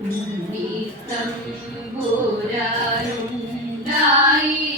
ഉണ്ണിത്തമ്പുരാനുണ്ടായി പോയെന്ന്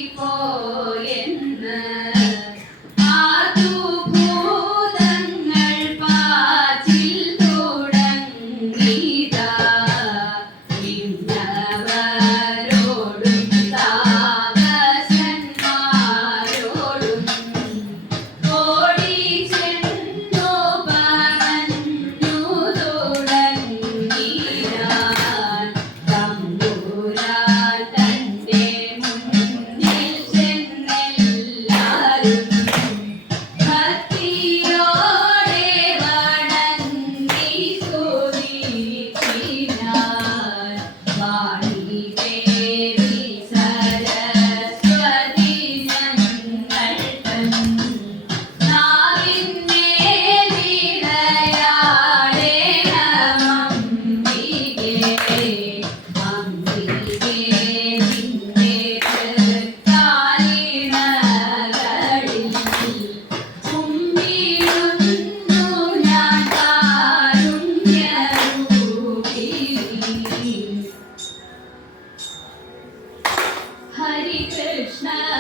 Krishna.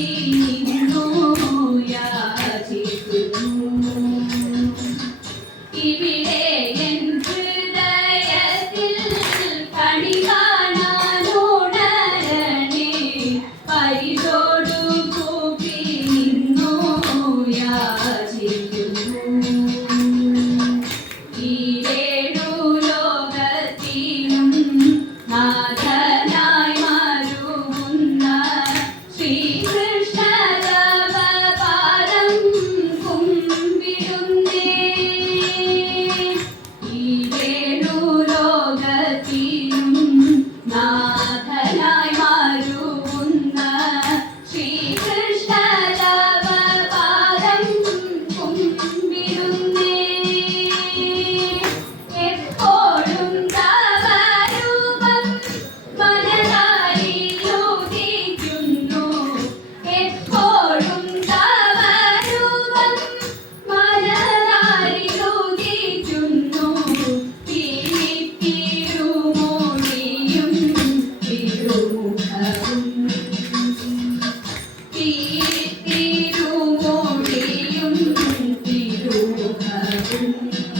You. Thank you.